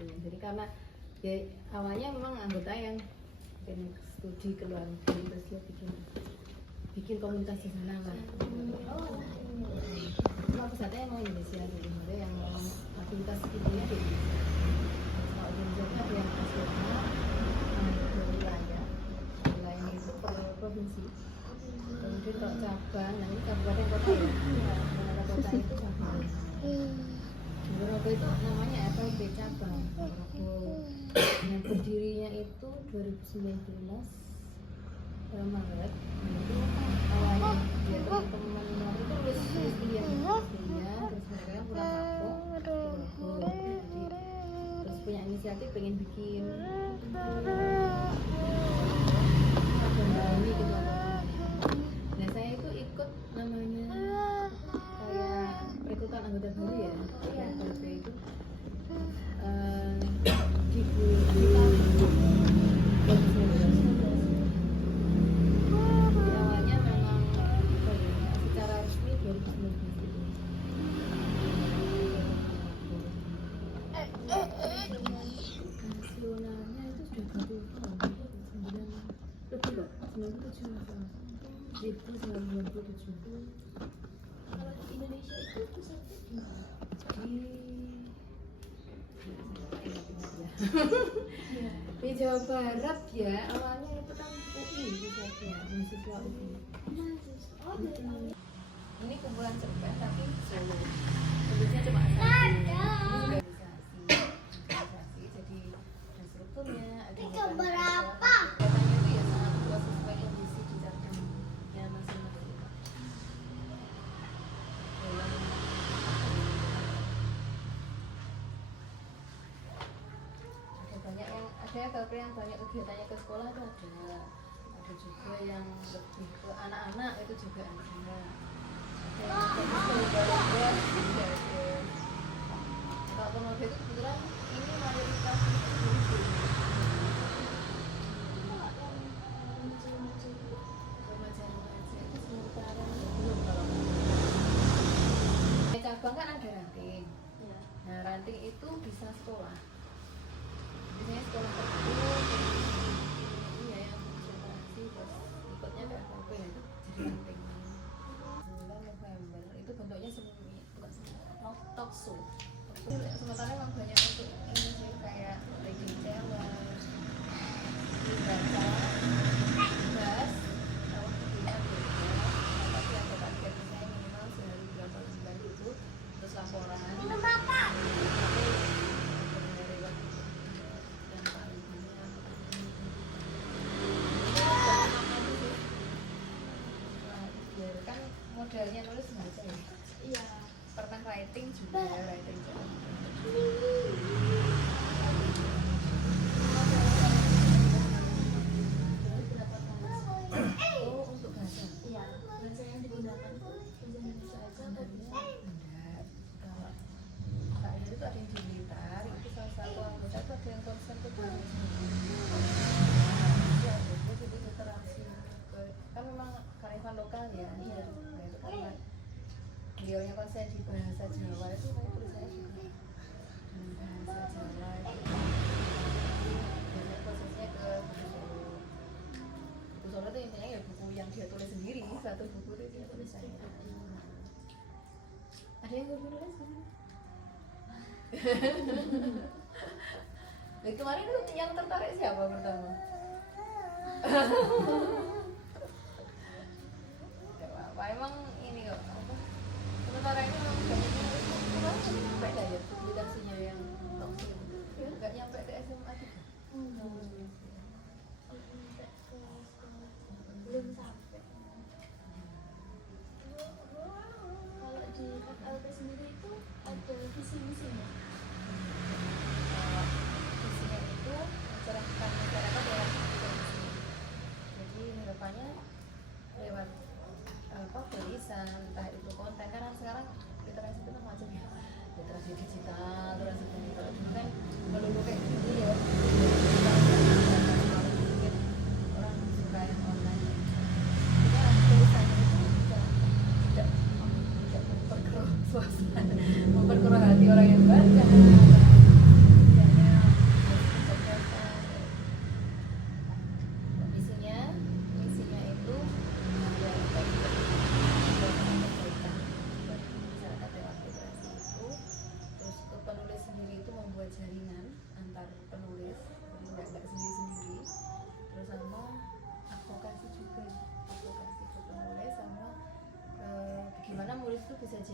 gitu. Jadi karena ya awalnya memang anggota yang bikin studi ke luar negeri, terus dia bikin komunitas di sana lah. Cuma pusatnya mau Indonesia, jadi ada yang memang aktivitas studinya di Indonesia. Kalau di Indonesia ada yang nasional, ada wilayahnya itu per provinsi. Kemudian kalau cabang, nanti kabupaten kota ya, kabupaten kota itu cabang. Ponorogo itu namanya FLB cabang. Ponorogo yang berdirinya itu 2019 Maret. Itu awalnya dia teman-teman itu lulus kuliah, terus mereka pulang kampung, Ponorogo. Terus punya inisiatif pengen bikin cabang Bali gitu. Nah saya itu ikut namanya kayak perekrutan anggota baru ya, FLB itu di tahun 2019. Jadi awalnya memang secara resmi 2019 itu. Nasionalnya itu sudah 20 tahun, 9 lebih loh, 97 masalah. Itu 1997. Kalau di Indonesia itu pusatnya di mana? Di Jawa Barat ya, awalnya itu kan UI pusatnya, mahasiswa UI. Ini kumpulan cerpen tapi solo. Tulisnya cuma satu. Organisasi, jadi ada strukturnya, ada berapa? Katanya itu ya sangat luas sesuai kondisi di cabangnya masing-masing. Ada banyak yang banyak kegiatannya ke sekolah itu ada juga yang lebih ke anak-anak itu juga ada. Kalau Ponorogo itu kebetulan ini mayoritas ibu-ibu. Remaja-remaja itu sementara belum kalau cabang kan ada ranting. Nah ranting itu bisa sekolah. Biasanya sekolah tertentu ya yang konsentrasi terus ikutnya ke FLB ya itu jadi ranting. 9 November itu bentuknya semi bukan semi talk show. Sementara memang banyak untuk ini sih kayak reading challenge, dibaca, bahas, kalau bukunya beda, tapi ada targetnya minimal sehari berapa lembar gitu, terus laporan. Kan modelnya nulis baca ya. Iya. Pernah writing juga, writing juga. Oh, untuk bahasa. Iya, bahasa yang digunakan tuh bahasa Indonesia aja atau bisa? Enggak. Kalau Kak Ida itu ada yang di Blitar, itu salah satu anggota itu ada yang konsen ke bahasa. Ya, terus itu literasi. Kan memang kearifan lokal ya. Iya. Nah, itu karena beliaunya konsen di bahasa Jawa itu saya tulisannya juga bahasa Jawa itu biasanya prosesnya ke buku Solo itu intinya ya buku yang dia tulis sendiri, satu buku itu dia tulisannya. Ada yang hobi nulis kan? Nah, kemarin itu yang tertarik siapa pertama? Apa emang ini kok apa? Sementara ini memang banyaknya kurang nyampe dah ya publikasinya yang langsung nggak nyampe ke SMA juga. Belum sampai. Kalau di FLB sendiri itu ada visi misinya. Visinya itu mencerahkan masyarakat lewat informasi. Jadi harapannya lewat apa tulisan, entah itu konten, karena sekarang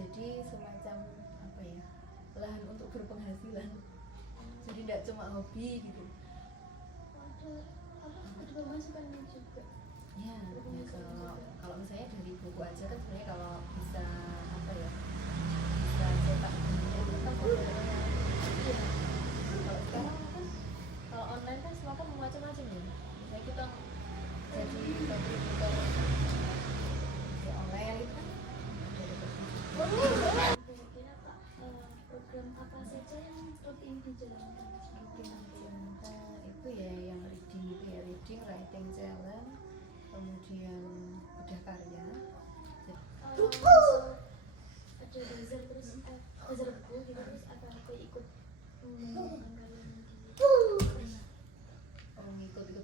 jadi semacam apa ya, lahan untuk berpenghasilan, jadi tidak cuma hobi gitu. Ada pemasukannya juga. Ya, kalau misalnya dari buku aja kan sebenarnya kalau bisa apa ya, bisa cetak buku itu kan modalnya. Iya. Kalau sekarang kan kalau online kan semua kan macam-macam ya. Misalnya kita jadi kontributor di online itu kan ada Kira-kira Kak, program apa saja yang rutin dijalankan? cinta itu ya yang reading itu ya, reading writing challenge, kemudian bedah karya. Ada bazar terus bazar buku gitu terus apa aku ikut mengembangkan karyanya di Ikut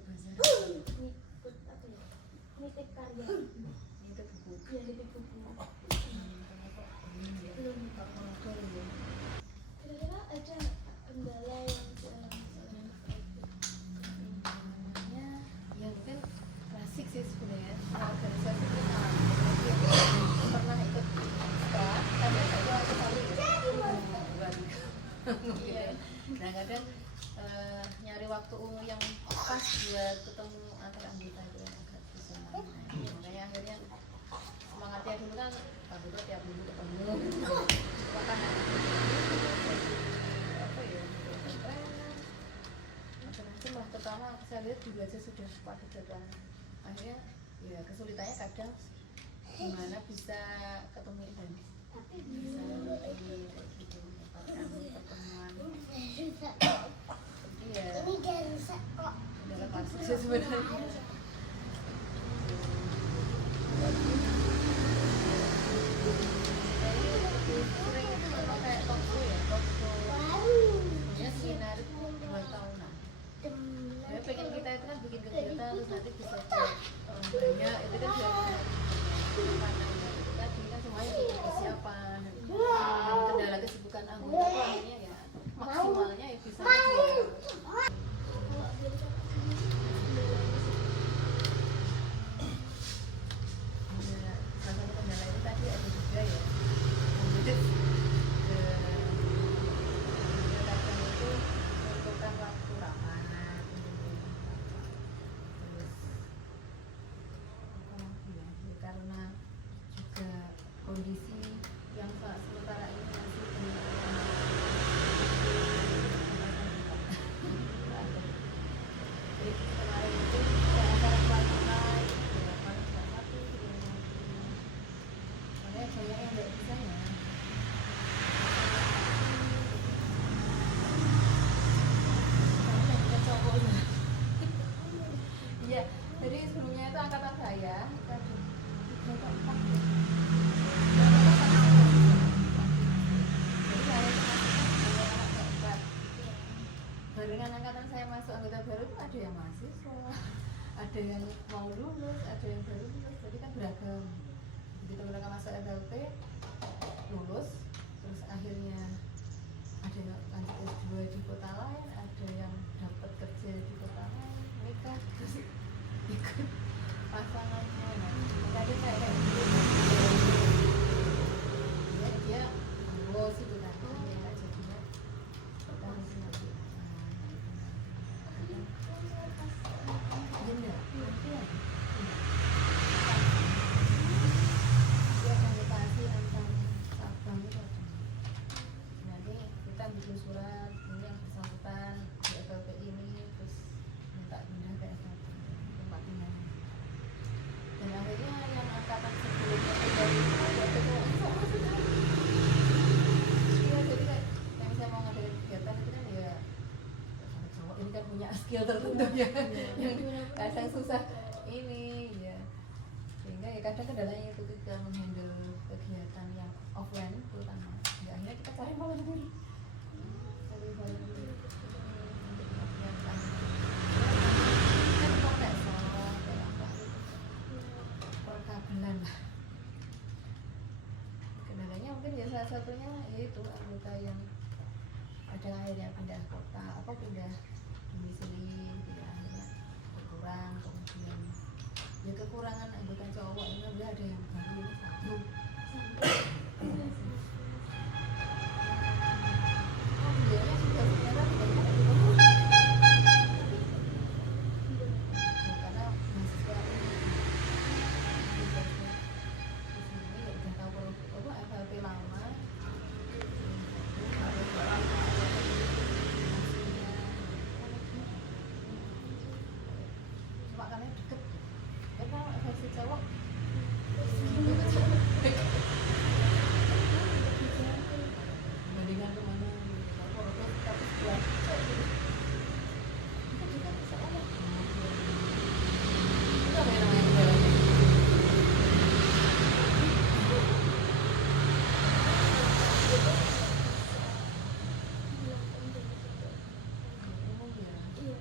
bazar, ikut apa ya, nitip karya itu buku. ya, nitip buku belum. Kira-kira ada kendala yang Ya mungkin klasik sih sebenarnya, organisasi itu pernah ikut sekolah tapi nggak tahu sekali ya. Nah kadang nyari waktu yang pas buat ketemu antar anggota itu yang agak susah. Makanya akhirnya semangatnya dulu kan anggota tiap minggu ketemu makanya apa ya, macam-macam lah. Pertama saya lihat dulu aja sudah padat jadwal, akhirnya ya kesulitannya kadang gimana bisa ketemu dan bisa rutin kayak gitu, mendapatkan pertemuan. Jadi ya adalah klasik sih sebenarnya. Sering apa kayak talkshow ya, talkshow sebenarnya seminar 2 tahunan. Ya pengen kita itu kan bikin kegiatan terus nanti bisa buat orang banyak, itu kan biar pandangan tadi kan semuanya bikin persiapan dan kendala kesibukan anggota tuh akhirnya ya maksimalnya ya bisa salah satu kendala itu tadi ada juga ya lanjut ke kadang itu membutuhkan waktu rapat terus apa lagi ya, ya karena juga kondisi yang sementara ini masih jadi kemarin itu ada acara pelatihan makanya banyak yang nggak bisa ya. Iya, jadi sebelumnya itu angkatan saya itu ada 3 atau 4 ya. Jadi saya itu masuk kan anak keempat. Barengan angkatan saya masuk anggota baru itu ada yang mahasiswa, ada yang mau lulus, ada yang baru lulus, jadi kan beragam. Begitu mereka masuk FLP, lulus, terus akhirnya ada yang lanjut S2 di kota lain, ada yang dapat kerja di kota lain, nikah, terus ikut pasangannya. Nah, tadi kayak gitu. Ya, dia bos itu tadi, ya, jadinya kita masih lagi. Iya, iya. Dia komunikasi antar cabang itu ada. Nanti kita bikin surat ini yang bersangkutan di FLP ini terus minta pindah ke FLP tempat tinggal. Dan akhirnya yang angkatan sebelumnya itu dari ada ketua sama sekali. Iya, jadi kayak yang saya mau ngadain kegiatan itu kan ya anak cowok ini kan punya skill tertentu ya yang kadang susah ini ya, sehingga ya kadang kendalanya itu kita menghandle kegiatan yang offline terutama ya akhirnya kita cari volunteer untuk latihan kan profesor kayak apa perkabelan lah. Kendalanya mungkin ya salah satunya yaitu anggota yang ada akhirnya pindah kota apa pindah domisili ya akhirnya berkurang, kemudian ya kekurangan anggota cowok ini ada yang baru ini 1 cowok terus bandingan kemana gitu. Kalau tapi setelah itu juga masalah itu apa yang namanya kebebasan? Umum ya. iya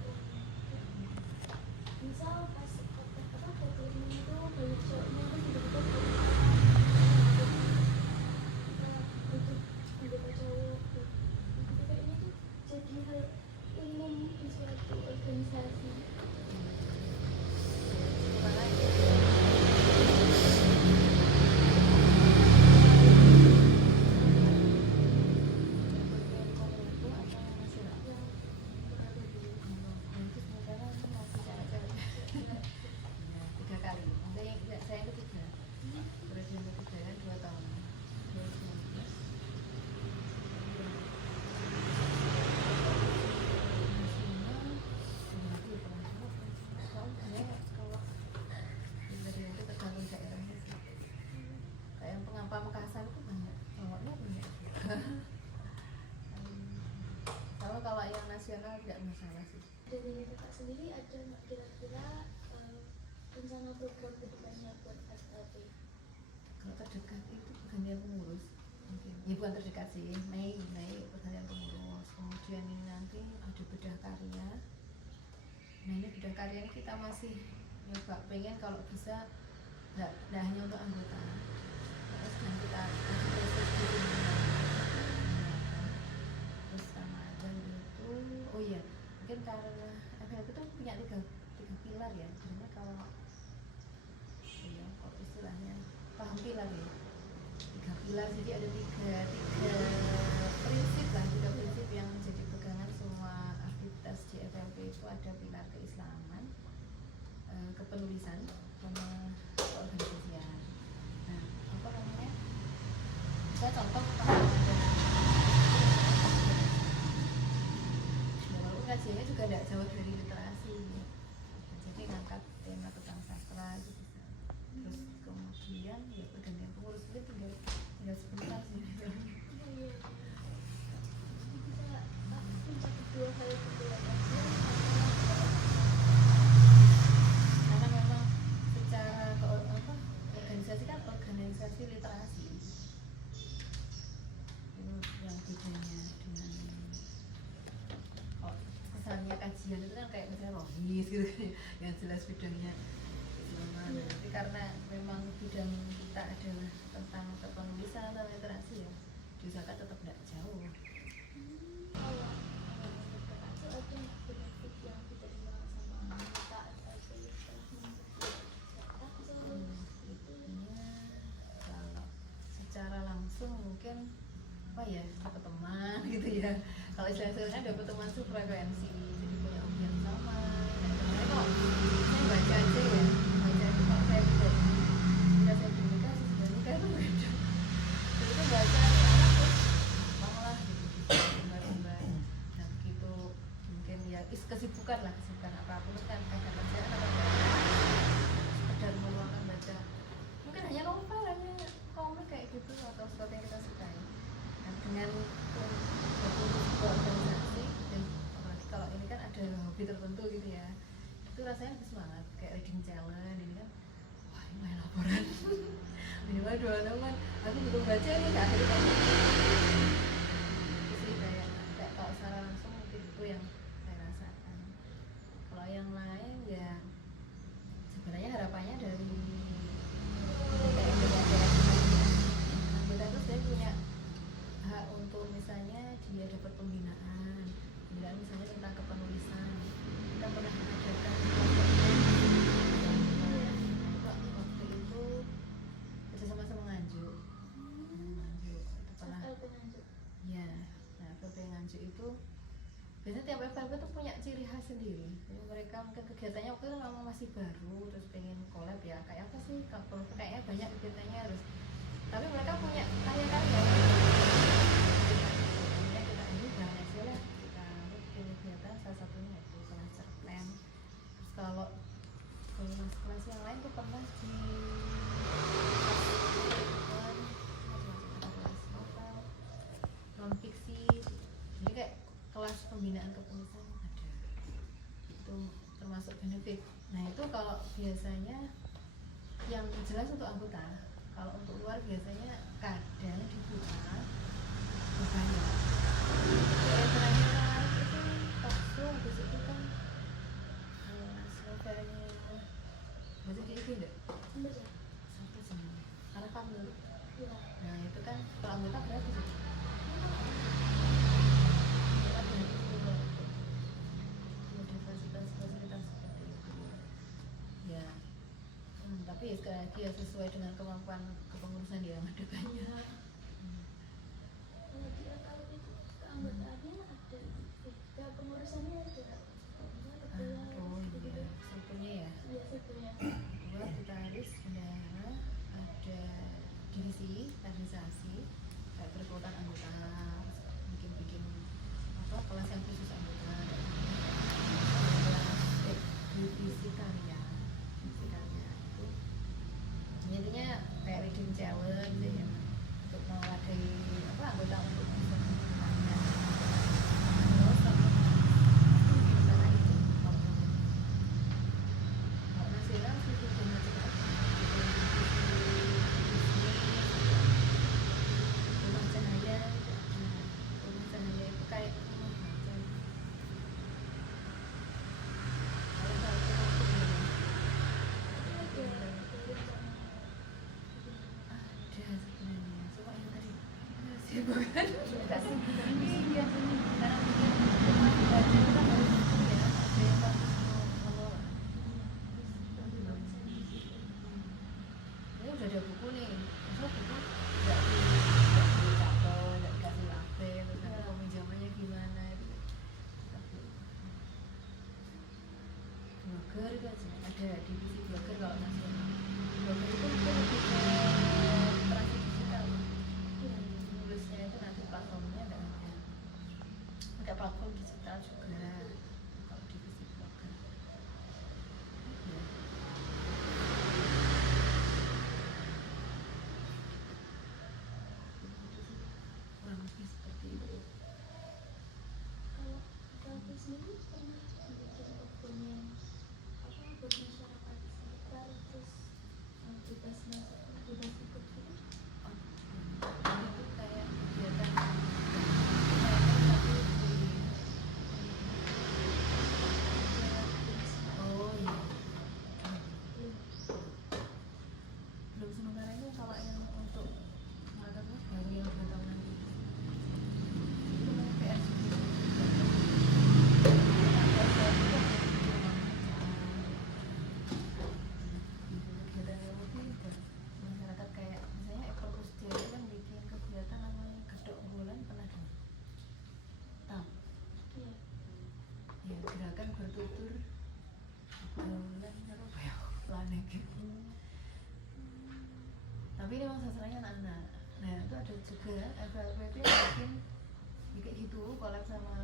misal pas apa fotonya itu banyak cowoknya kan tiba-tiba untuk anggota cowok itu kayaknya tuh jadi hal umum di suatu organisasi. Gimana ya? Yang komunitas atau yang nasional? Yang berada di Itu sementara itu masih cewek-cewek. Ya, 3 kali. Saya yang ketiga. Periode yang ketiga kan 2 tahun. 2019. Kalau yang nasional tidak masalah sih. dari kakak sendiri ada nggak kira-kira rencana program kedepannya buat SLP? Kalau terdekat itu pergantian pengurus mungkin. Ya bukan terdekat sih, Mei pergantian pengurus. Kemudian ini nanti ada bedah karya. Nah ini bedah karya ini kita masih nyoba pengen kalau bisa nggak hanya untuk anggota. Terus nanti kita proses dulu terus Ramadan itu oh iya mungkin karena FLP itu punya tiga pilar ya. Sebenarnya kalau iya kok istilahnya paham pilar ya, 3 pilar jadi ada tiga prinsip lah, 3 prinsip yang menjadi pegangan semua aktivitas di FLP itu. Ada pilar keislaman, kepenulisan, sama keorganisasian. Nah apa namanya, saya contoh kalau ada walaupun kajiannya juga tidak jauh dari literasi ya. Jadi ngangkat tema tentang sastra itu bisa. Terus kemudian ya pergantian pengurus itu tinggal sebentar sih. Oh iya. Jadi bisa mencakup dua hal itu ya kajian Karena memang secara organisasi kan organisasi literasi itu yang bedanya dengan misalnya kajian itu kan kayak misalnya rohis gitu kan ya, yang jelas bidangnya Islam. Tapi karena memang bidang kita adalah tentang kepenulisan atau literasi ya diusahakan tetap tidak jauh. kalau menurut kakak tuh ada nggak benefit yang diterima sama kita SLP setelah mengikuti Benefitnya kalau secara langsung mungkin apa ya, dapat teman gitu ya. Kalau istilahnya dapat teman sefrekuensi, jadi punya hobi yang sama. Dan sebenarnya kok saya baca aja ya, baca itu kalau saya tidak saya menikah sih sebenarnya itu beda. Jadi itu baca anak terus mau lah gitu, gambar-gambar. Dan begitu mungkin ya kesibukan apapun kan ada kerjaan apa sekedar meluangkan baca. Mungkin hanya novel, hanya komik kayak gitu atau sesuatu yang kita sukai. Dan dengan sebuah organisasi dan apalagi kalau ini kan ada hobi tertentu gitu ya, itu rasanya lebih semangat. Kayak reading challenge ini kan, wah ini main laporan minimal 2 halaman, aku belum baca ini nggak akhirnya kayak gitu. Itu sih kayak kalau secara langsung mungkin itu yang saya rasakan. Kalau yang lain ya sebenarnya harapannya dari anggota itu saya punya hak untuk misalnya dia dapat pembinaan misalnya tentang kepenulisan. Kita pernah mengadakan waktu itu kerjasama sama Nganjuk. Nganjuk itu pernah SLP Nganjuk. ya. Nah FLP Nganjuk itu biasanya tiap FLP itu punya ciri khas sendiri. Jadi mereka mungkin kegiatannya waktu itu memang masih baru, terus pengen collab ya kayak apa sih, kalau kayaknya banyak kegiatannya harus, tapi mereka punya karya-karya. Kita ini jangan aja lah, kita bikin kegiatan salah satunya itu kelas cerpen. Terus kalau kelas yang lain tuh pernah di binaan kepengurusan ada, itu termasuk benefit. Nah itu kalau biasanya yang jelas untuk anggota, kalau untuk luar biasanya kadang dibuka berbayar. Kayak terakhir itu talkshow, habis itu kan novelnya baca di itu enggak? Enggak ya? Satu sini harapan dulu. Iya. Nah itu kan kalau anggota berapa sih? Ada fasilitas seperti itu ya. Tapi ya sekali lagi ya sesuai dengan kemampuan kepengurusan dia ada banyak. Kalau itu keanggotaannya ada, kepengurusannya ada. Oh iya, strukturnya ya. Iya, strukturnya. Dua sekretaris bendahara, ada divisi kaderisasi, kayak perekrutan anggota, bikin apa kelas yang khusus anggota, divisi karya itu intinya kayak reading challenge ya, untuk mewadahi apa anggota untuk bisa bertanya. Terus sama karena itu kalau nasional sih hukum macam rumah cahaya itu kayak rumah baca. Kalau itu ada sebenarnya, cuma yang tadi sih bukan kasih ini dia karena bikin rumah baca itu kan harus itu ya, ada yang harus mengelola. Ini udah ada buku nih, maksudnya buku nggak dicapel, nggak dikasih label, terus nanti peminjamannya gimana itu. Blogger itu aja, ada divisi blogger kalau nasional. Blogger itu mungkin lebih ke literasi digital. Nulisnya itu nanti platformnya ada platform digital juga kalau divisi blogger. Ya. Kurang lebih seperti itu. Kalau aku sendiri pernah bikin dokumen apa buat masyarakat sekitar, terus bebas masuk, bebas ikut gitu. Ini tuh kayak kegiatan tapi oh iya belum sementara ini kalau yang untuk mengatasi baru yang 2 tahun nanti itu namanya PR kegiatan yang lebih buat masyarakat kayak misalnya Apple Kusdia itu kan bikin kegiatan namanya Gedok Bulan, pernah dengar? Tahu? Iya. Ya gerakan bertutur bulan apa ya planet gitu. Tapi ini memang sasarannya anak-anak. Nah itu ada juga FLPP bikin gitu collab sama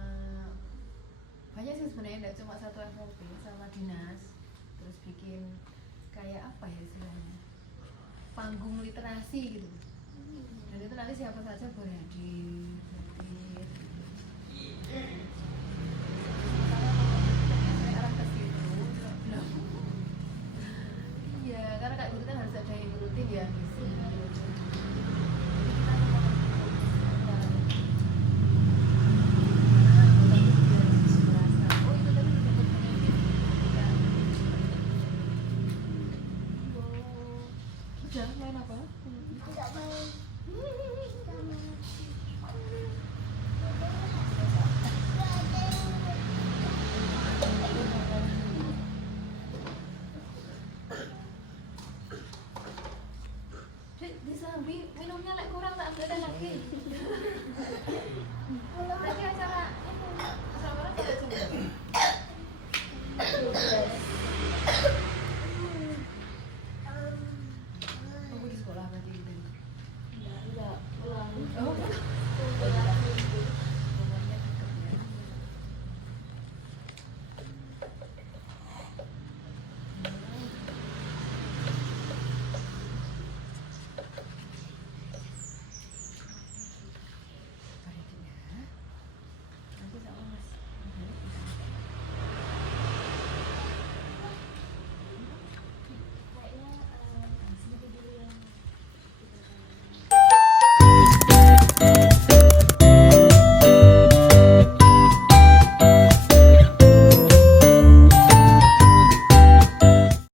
banyak sih sebenarnya, nggak cuma satu FLP, sama dinas, terus bikin kayak apa ya istilahnya, panggung literasi gitu. Dan itu nanti siapa saja boleh hadir.